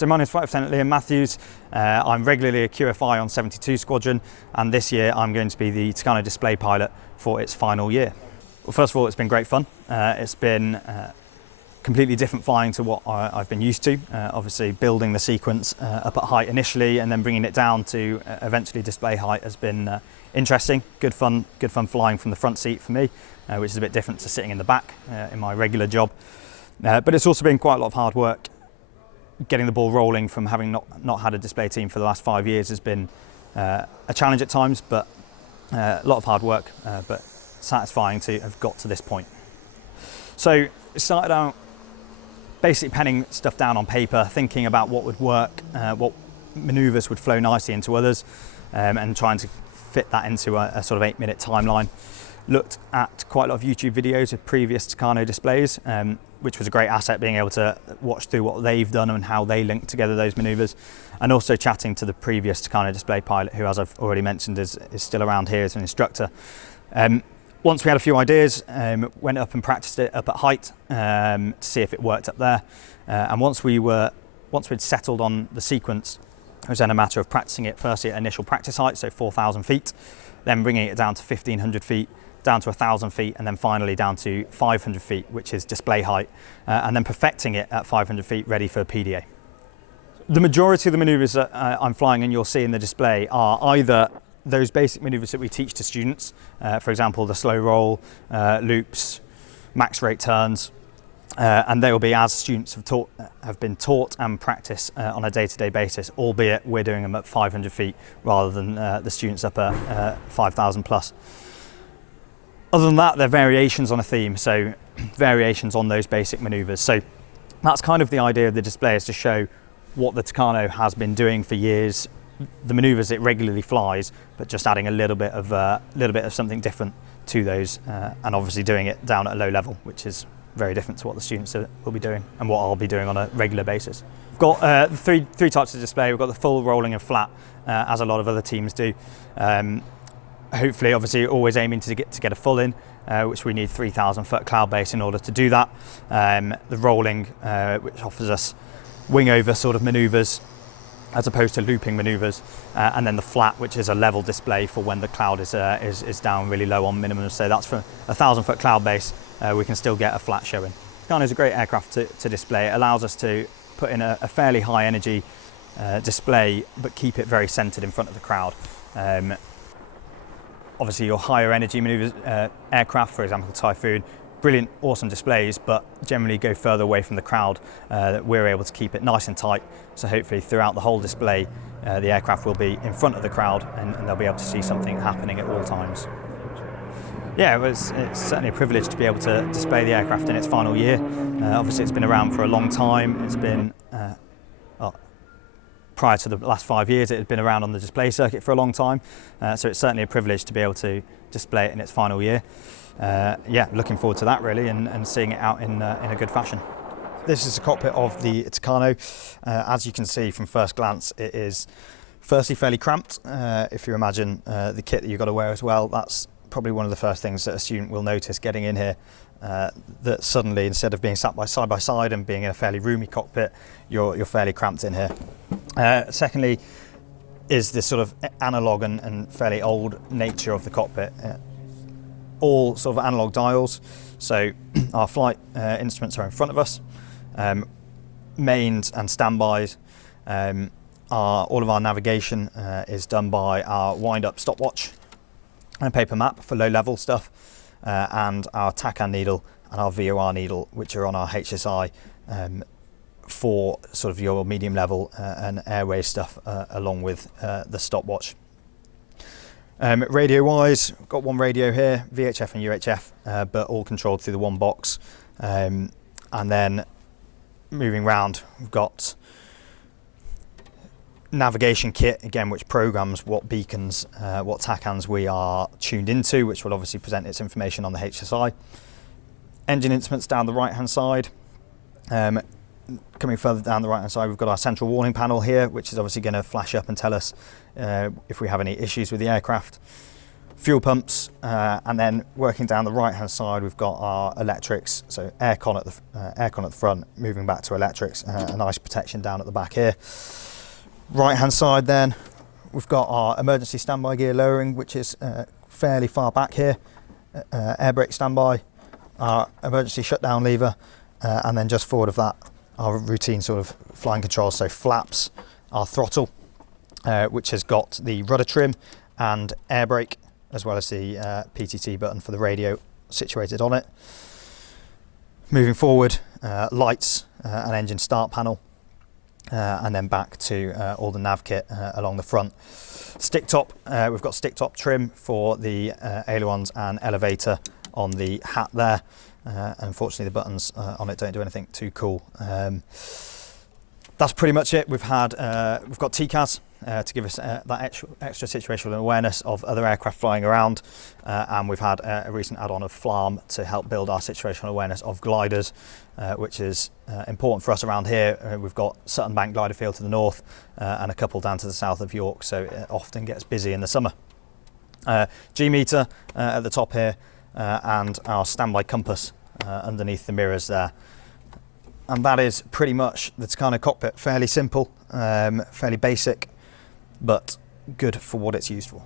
So my name is Flight Lieutenant Liam Matthews. I'm regularly a QFI on 72 Squadron, and this year I'm going to be the Tucano display pilot for its final year. Well, first of all, it's been great fun. It's been completely different flying to what I've been used to. Obviously building the sequence up at height initially and then bringing it down to eventually display height has been interesting. Good fun flying from the front seat for me, which is a bit different to sitting in the back in my regular job. But it's also been quite a lot of hard work. Getting the ball rolling from having not had a display team for the last 5 years has been a challenge at times, but a lot of hard work, but satisfying to have got to this point. So it started out basically penning stuff down on paper, thinking about what would work, what manoeuvres would flow nicely into others, and trying to fit that into a sort of 8-minute timeline. Looked at quite a lot of YouTube videos of previous Tucano displays, which was a great asset, being able to watch through what they've done and how they link together those manoeuvres, and also chatting to the previous Tucano display pilot, who, as I've already mentioned, is still around here as an instructor. Once we had a few ideas, went up and practiced it up at height to see if it worked up there. And once we'd settled on the sequence, it was then a matter of practicing it firstly at initial practice height, so 4,000 feet, then bringing it down to 1,500 feet, down to 1,000 feet, and then finally down to 500 feet, which is display height, and then perfecting it at 500 feet, ready for PDA. The majority of the manoeuvres that I'm flying and you'll see in the display are either those basic manoeuvres that we teach to students, for example, the slow roll, loops, max rate turns, and they will be as students have been taught and practice on a day-to-day basis, albeit we're doing them at 500 feet rather than the students up at 5,000 plus. Other than that, they're variations on a theme, so variations on those basic manoeuvres. So that's kind of the idea of the display, is to show what the Tucano has been doing for years, the manoeuvres it regularly flies, but just adding a little bit of something different to those, and obviously doing it down at a low level, which is very different to what the students will be doing and what I'll be doing on a regular basis. We've got three types of display. We've got the full, rolling and flat, as a lot of other teams do. Hopefully, obviously, always aiming to get a full in, which we need 3,000 foot cloud base in order to do that. The rolling, which offers us wing over sort of manoeuvres, as opposed to looping manoeuvres, and then the flat, which is a level display for when the cloud is down really low on minimum. So that's for 1,000 foot cloud base, we can still get a flat show in. Tucano is a great aircraft to display. It allows us to put in a fairly high energy display, but keep it very centered in front of the crowd. Obviously, your higher energy manoeuvres aircraft, for example, Typhoon, brilliant, awesome displays, but generally go further away from the crowd. That we're able to keep it nice and tight, so hopefully throughout the whole display, the aircraft will be in front of the crowd and they'll be able to see something happening at all times. Yeah, it's certainly a privilege to be able to display the aircraft in its final year. Obviously, it's been around for a long time. It's been prior to the last 5 years, it had been around on the display circuit for a long time, so it's certainly a privilege to be able to display it in its final year. Yeah, looking forward to that really, and seeing it out in a good fashion. This is the cockpit of the Tucano. As you can see from first glance, it is firstly fairly cramped. If you imagine the kit that you've got to wear as well, that's probably one of the first things that a student will notice getting in here, that suddenly, instead of being sat side by side and being in a fairly roomy cockpit, you're fairly cramped in here. Secondly is this sort of analog and fairly old nature of the cockpit. All sort of analog dials, so our flight instruments are in front of us. Mains and standbys, all of our navigation is done by our wind-up stopwatch and paper map for low-level stuff, and our TACAN needle and our VOR needle, which are on our HSI, for sort of your medium level and airway stuff, along with the stopwatch. Radio wise, we've got one radio here, VHF and UHF, but all controlled through the one box. And then moving round, we've got navigation kit, again, which programs what beacons, what TACANs we are tuned into, which will obviously present its information on the HSI. Engine instruments down the right hand side. Coming further down the right hand side, we've got our central warning panel here, which is obviously going to flash up and tell us if we have any issues with the aircraft. fuel pumps, and then working down the right hand side we've got our electrics, so aircon at the front, moving back to electrics, and ice protection down at the back here. Right hand side then we've got our emergency standby gear lowering, which is fairly far back here, air brake standby, our emergency shutdown lever, and then just forward of that our routine sort of flying controls, so flaps, our throttle, which has got the rudder trim and air brake, as well as the PTT button for the radio situated on it. Moving forward, lights, an engine start panel, and then back to all the nav kit along the front. Stick top, we've got stick top trim for the ailerons and elevator on the hat there. Unfortunately the buttons on it don't do anything too cool. That's pretty much it. We've got TCAS to give us that extra situational awareness of other aircraft flying around, and we've had a recent add-on of FLARM to help build our situational awareness of gliders, which is important for us around here. We've got Sutton Bank glider field to the north and a couple down to the south of York, so it often gets busy in the summer. G-meter at the top here, and our standby compass underneath the mirrors there. And that is pretty much the Tucano cockpit. Fairly simple, fairly basic, but good for what it's used for.